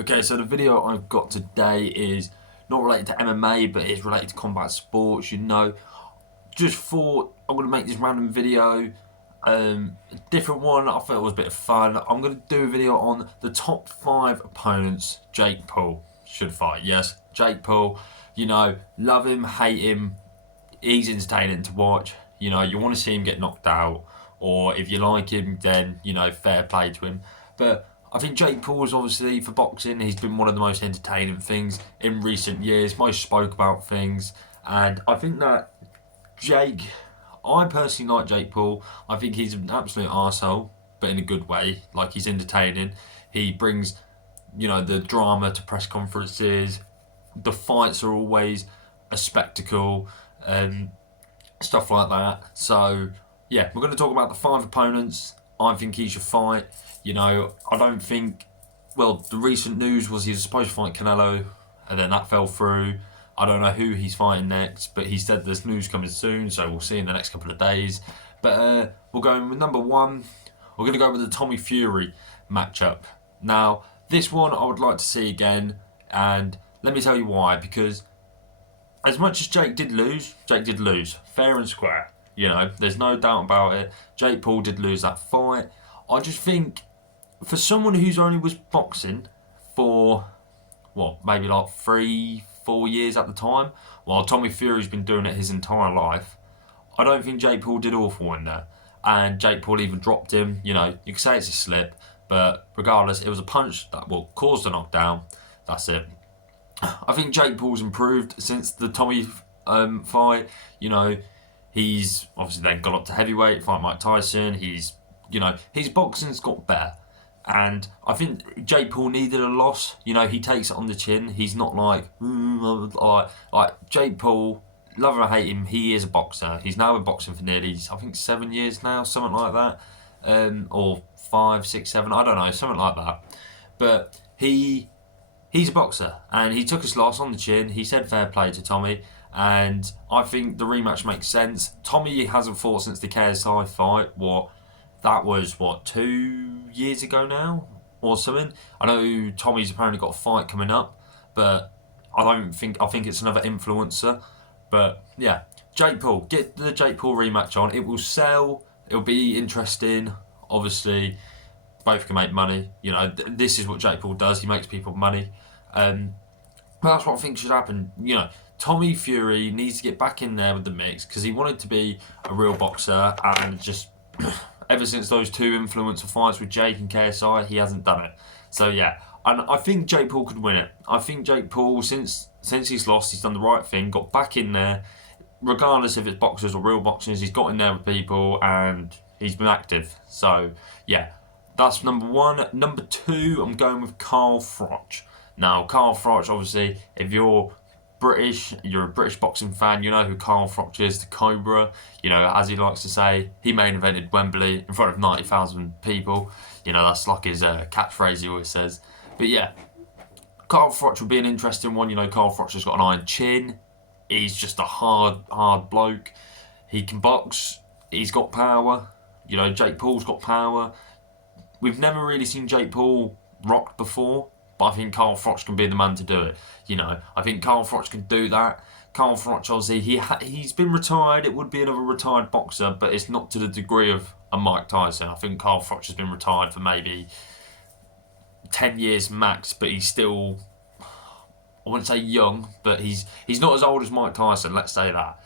Okay, so the video I've got today is not related to MMA, but it's related to combat sports. Just thought I'm gonna make this random video, a different one. I thought it was a bit of fun. I'm gonna do a video on the top 5 opponents Jake Paul should fight. Yes, Jake Paul. Love him, hate him. He's entertaining to watch. You want to see him get knocked out, or if you like him, then fair play to him. But I think Jake Paul's obviously for boxing, he's been one of the most entertaining things in recent years, most spoke about things, and I think that Jake, I personally like Jake Paul. I think he's an absolute arsehole, but in a good way. Like, he's entertaining. He brings, the drama to press conferences. The fights are always a spectacle and stuff like that. So, yeah, we're going to talk about the 5 opponents I think he should fight. I don't think. Well, the recent news was he was supposed to fight Canelo, and then that fell through. I don't know who he's fighting next, but he said there's news coming soon, so we'll see in the next couple of days. But we're going with number 1. We're going to go with the Tommy Fury matchup. Now, this one I would like to see again, and let me tell you why. Because as much as Jake did lose, fair and square. There's no doubt about it. Jake Paul did lose that fight. I just think for someone who's only was boxing for maybe like 3-4 years at the time, while Tommy Fury's been doing it his entire life, I don't think Jake Paul did awful in there. And Jake Paul even dropped him. You can say it's a slip, but regardless, it was a punch that caused a knockdown. That's it. I think Jake Paul's improved since the Tommy fight. He's obviously then gone up to heavyweight, fight Mike Tyson. His boxing's got better. And I think Jake Paul needed a loss. He takes it on the chin. He's not like Jake Paul, love him or hate him, he is a boxer. He's now been boxing for nearly, I think, 7 years now, something like that. Or 5, 6, 7, I don't know, something like that. But he's a boxer, and he took his loss on the chin. He said fair play to Tommy, and I think the rematch makes sense. Tommy hasn't fought since the KSI fight. That was 2 years ago now, or something. I know Tommy's apparently got a fight coming up, but I think it's another influencer. But yeah, Jake Paul, get the Jake Paul rematch on. It will sell. It'll be interesting. Obviously, both can make money. This is what Jake Paul does. He makes people money. But that's what I think should happen. Tommy Fury needs to get back in there with the mix, because he wanted to be a real boxer, and just ever since those 2 influencer fights with Jake and KSI, he hasn't done it. So yeah, and I think Jake Paul could win it. I think Jake Paul, since he's lost, he's done the right thing, got back in there, regardless if it's boxers or real boxers. He's got in there with people, and he's been active. So yeah, that's number 1. Number 2, I'm going with Carl Froch. Now, Carl Froch, obviously, if you're a British boxing fan, you know who Carl Froch is, the Cobra. As he likes to say, he main evented Wembley in front of 90,000 people. That's like his catchphrase he always says. But yeah, Carl Froch will be an interesting one. Carl Froch has got an iron chin. He's just a hard bloke. He can box. He's got power. Jake Paul's got power. We've never really seen Jake Paul rocked before, but I think Carl Froch can be the man to do it. I think Carl Froch can do that. Carl Froch, obviously, he's been retired. It would be another retired boxer, but it's not to the degree of a Mike Tyson. I think Carl Froch has been retired for maybe 10 years max, but he's still, I wouldn't say young, but he's not as old as Mike Tyson, let's say that.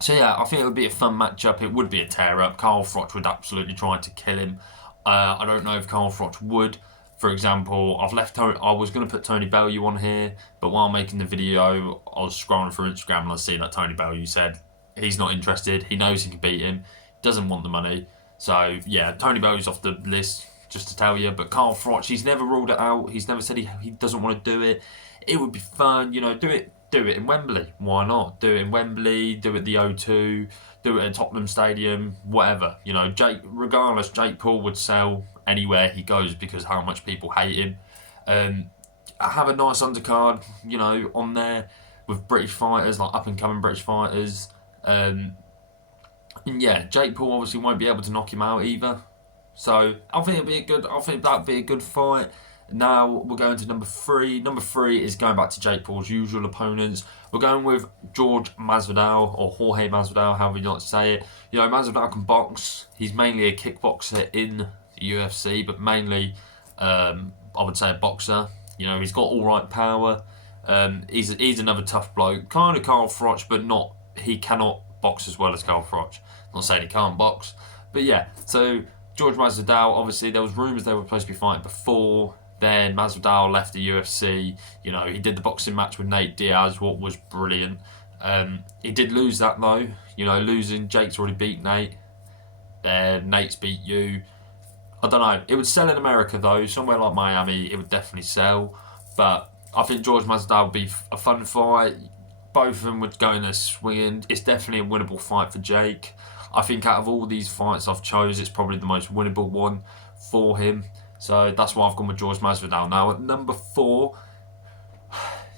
So yeah, I think it would be a fun matchup. It would be a tear-up. Carl Froch would absolutely try to kill him. I don't know if Carl Froch would. For example, I was going to put Tony Bellew on here, but while making the video, I was scrolling through Instagram and I see that Tony Bellew said he's not interested. He knows he can beat him, doesn't want the money. So yeah, Tony Bellew's off the list, just to tell you. But Carl Froch, he's never ruled it out. He's never said he doesn't want to do it. It would be fun, do it in Wembley. Why not? Do it in Wembley, do it at the O2, do it at Tottenham Stadium, whatever. Regardless, Jake Paul would sell anywhere he goes because how much people hate him. Have a nice undercard, on there with British fighters, like up and coming British fighters. And yeah, Jake Paul obviously won't be able to knock him out either. So I think it'll be a good. I think that'll be a good fight. Now we're going to number 3. Number 3 is going back to Jake Paul's usual opponents. We're going with George Masvidal, or Jorge Masvidal, however you like to say it. You know, Masvidal can box. He's mainly a kickboxer in the UFC, but mainly, I would say, a boxer. You know, he's got all right power. He's another tough bloke, kind of Carl Froch, but not. He cannot box as well as Carl Froch. Not saying he can't box, but yeah. So George Masvidal, obviously, there was rumours they were supposed to be fighting before. Then Masvidal left the UFC. You know, he did the boxing match with Nate Diaz, what was brilliant. He did lose that though. You know, losing. Jake's already beat Nate. Nate's beat you. I don't know. It would sell in America though. Somewhere like Miami, it would definitely sell. But I think George Masvidal would be a fun fight. Both of them would go in there swinging. It's definitely a winnable fight for Jake. I think out of all these fights I've chose, it's probably the most winnable one for him. So that's why I've gone with George Masvidal. Now at number 4,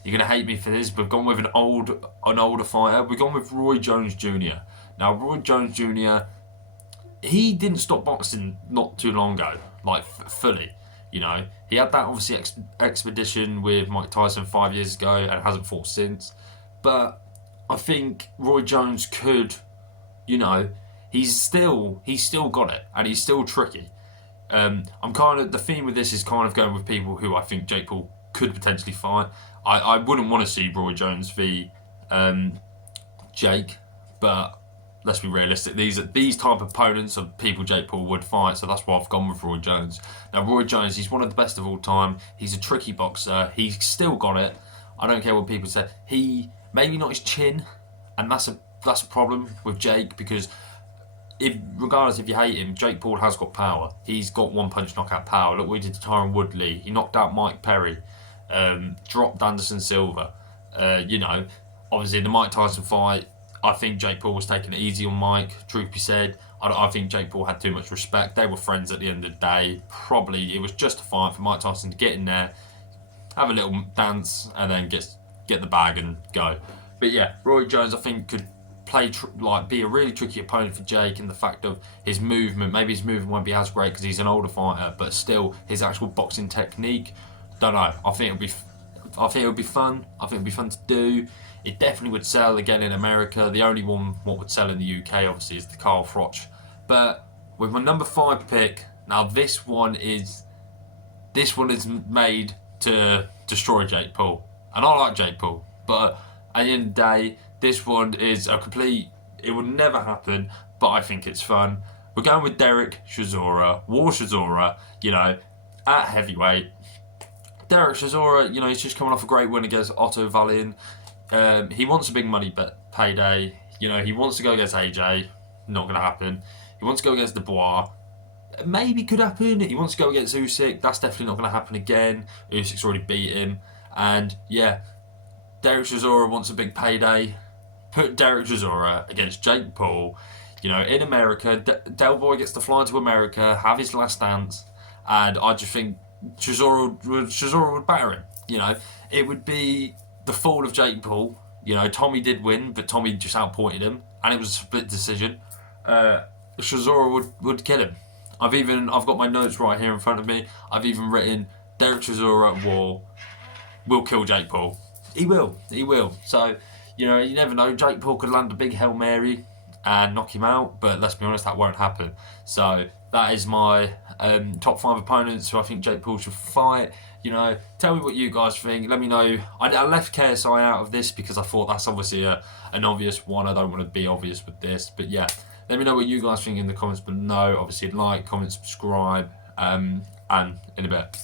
you're gonna hate me for this, but we've gone with an older fighter. We've gone with Roy Jones Jr. Now Roy Jones Jr. He didn't stop boxing not too long ago, like fully. You know, he had that obviously expedition with Mike Tyson 5 years ago and hasn't fought since. But I think Roy Jones could, you know, he's still got it and he's still tricky. I'm kind of, the theme with this is kind of going with people who I think Jake Paul could potentially fight. I wouldn't want to see Roy Jones v Jake, but let's be realistic. These type of opponents are people Jake Paul would fight, so that's why I've gone with Roy Jones. Now Roy Jones, he's one of the best of all time. He's a tricky boxer. He's still got it. I don't care what people say. He maybe not his chin, and that's a problem with Jake because. Regardless if you hate him, Jake Paul has got power. He's got one punch knockout power. Look what he did to Tyron Woodley. He knocked out Mike Perry, dropped Anderson Silva. You know, obviously the Mike Tyson fight, I think Jake Paul was taking it easy on Mike. Truth be said, I think Jake Paul had too much respect. They were friends at the end of the day. Probably it was just a fight for Mike Tyson to get in there, have a little dance, and then get the bag and go. But yeah, Roy Jones I think could be a really tricky opponent for Jake, in the fact of his movement. Maybe his movement won't be as great because he's an older fighter, but still his actual boxing technique. Don't know. I think it would be fun. I think it'd be fun to do. It definitely would sell again in America. The only one what would sell in the UK obviously is the Carl Froch. But with my number 5 pick, now this one is made to destroy Jake Paul, and I like Jake Paul, but at the end of the day, this one is a complete. It would never happen, but I think it's fun. We're going with Derek Chisora, War Chisora. You know, at heavyweight. Derek Chisora, you know, he's just coming off a great win against Otto Valiant. He wants a big money payday. You know, he wants to go against AJ. Not going to happen. He wants to go against Dubois. Maybe could happen. He wants to go against Usyk. That's definitely not going to happen again. Usyk's already beat him. And yeah, Derek Chisora wants a big payday. Put Derek Chisora against Jake Paul. You know, in America, Del Boy gets to fly to America, have his last dance, and I just think Chisora would batter him. You know, it would be the fall of Jake Paul. You know, Tommy did win, but Tommy just outpointed him, and it was a split decision. Chisora would kill him. I've got my notes right here in front of me. I've even written Derek Chisora at War will kill Jake Paul. He will. So, you know, you never know. Jake Paul could land a big Hail Mary and knock him out, but let's be honest, that won't happen. So that is my top 5 opponents who I think Jake Paul should fight. You know, tell me what you guys think. Let me know. I left KSI out of this because I thought that's obviously an obvious one. I don't want to be obvious with this, but yeah, let me know what you guys think in the comments below. Obviously, like, comment, subscribe, and in a bit.